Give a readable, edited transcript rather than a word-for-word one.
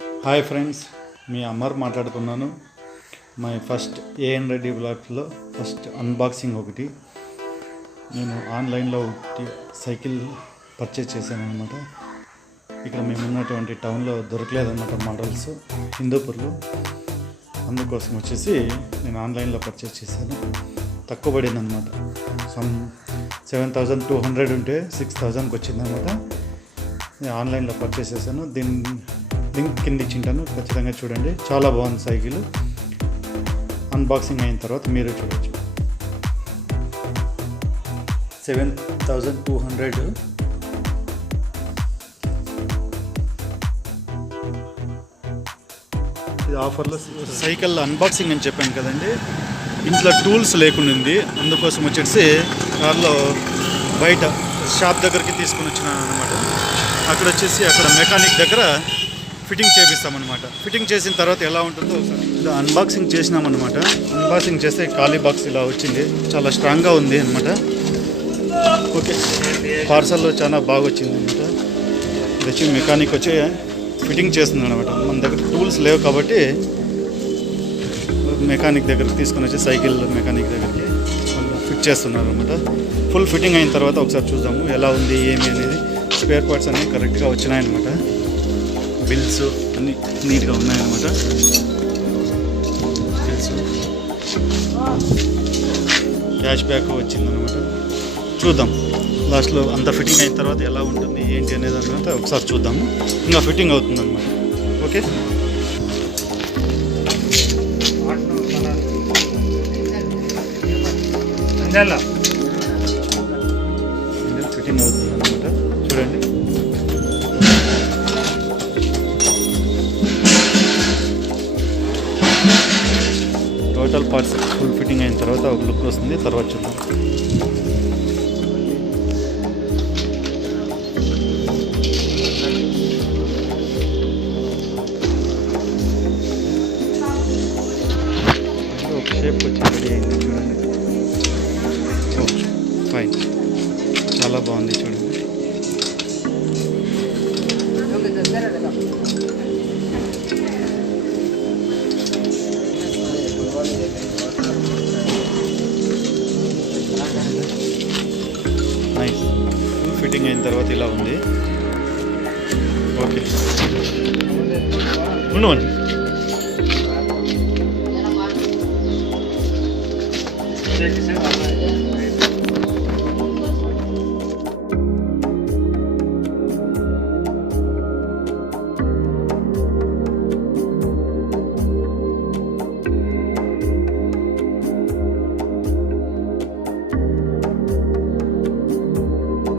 Hi friends, మీ అమ్మర్ మాట్లాడుతున్నాను. My first AN Reddy వ్లాగ్స్లో ఫస్ట్ అన్బాక్సింగ్ ఒకటి. నేను ఆన్లైన్లో ఒకటి సైకిల్ పర్చేజ్ చేశాను అనమాట. ఇక్కడ మేము ఉన్నటువంటి టౌన్లో దొరకలేదన్నమాట మోడల్స్, హిందూపూర్లో. అందుకోసం వచ్చేసి నేను ఆన్లైన్లో పర్చేజ్ చేశాను. తక్కువ పడింది అనమాట. 7,200 ఉంటే 6,000కి వచ్చిందనమాట. నేను ఆన్లైన్లో పర్చేస్ చేశాను. దీని లింక్ కింద ఇచ్చింటాను, ఖచ్చితంగా చూడండి. చాలా బాగుంది సైకిల్. అన్బాక్సింగ్ అయిన తర్వాత మీరు చూడవచ్చు. 7,200. ఇది ఆఫర్లో సైకిల్ అన్బాక్సింగ్ అని చెప్పాను కదండి. ఇంట్లో టూల్స్ లేకుండింది, అందుకోసం వచ్చేసి కార్లో బయట షాప్ దగ్గరికి తీసుకుని వచ్చినాను అనమాట. అక్కడ మెకానిక్ దగ్గర ఫిట్టింగ్ చేపిస్తామన్నమాట. ఫిట్టింగ్ చేసిన తర్వాత ఎలా ఉంటుందో ఒకసారి ఇలా అన్బాక్సింగ్ చేసినామన్నమాట. అన్బాక్సింగ్ చేస్తే ఖాళీ బాక్స్ ఇలా వచ్చింది. చాలా స్ట్రాంగ్గా ఉంది అనమాట. ఓకే, పార్సల్లో చాలా బాగా వచ్చింది అనమాట. ఇది వచ్చి మెకానిక్ వచ్చి ఫిట్టింగ్ చేస్తుంది అనమాట. మన దగ్గర టూల్స్ లేవు కాబట్టి మెకానిక్ దగ్గరికి తీసుకొని వచ్చి సైకిల్ మెకానిక్ దగ్గరికి ఫిట్ చేస్తున్నారు అనమాట. ఫుల్ ఫిట్టింగ్ అయిన తర్వాత ఒకసారి చూద్దాము ఎలా ఉంది ఏమి అనేది. స్పేర్ పార్ట్స్ అన్నీ కరెక్ట్గా వచ్చినాయన్నమాట. బిల్స్ అన్నీ నీట్గా ఉన్నాయన్నమాట. బిల్స్, క్యాష్ బ్యాక్ వచ్చిందనమాట. చూద్దాం లాస్ట్లో అంత ఫిట్టింగ్ అయిన తర్వాత ఎలా ఉంటుంది ఏంటి అనేది అనమాట. ఒకసారి చూద్దాము. ఇంకా ఫిట్టింగ్ అవుతుందన్నమాట. ఓకే, ఫిట్టింగ్ అవుతుంది అనమాట. చూడండి, టోటల్ పార్ట్స్ ఫుల్ ఫిట్టింగ్ అయిన తర్వాత ఒక లుక్ వస్తుంది. తర్వాత చూద్దాం. ఒక షేప్ వచ్చి రెడీ అయింది. చూడండి, ఫైన్, చాలా బాగుంది. చూడండి, నైస్. ఫుల్ ఫిట్టింగ్ అయిన తర్వాత ఇలా ఉంది. ఓకే, ఉండవండి.